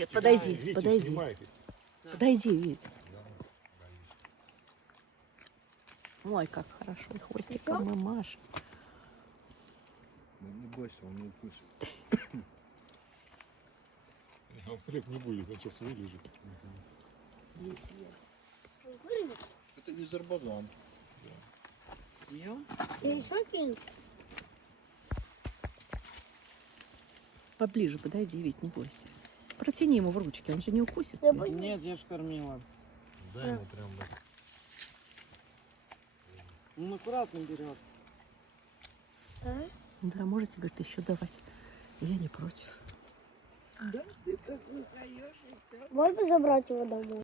Нет, подойди, Витя, подойди. снимайте. Подойди, Вить. Ой, как хорошо. И хвостиком мы машем. Ну, не бойся, он не укусит. Он хлеб не будет, он сейчас вылежит. Это не зарбаган. Съел? Поближе подойди, Вить, не бойся. Протяни ему в ручки, он же не укусит. тебя. Нет, я ж кормила. Дай ему прям вот. Он аккуратно берет. Да, можете, говорит, еще давать. Я не против. Можно забрать его домой?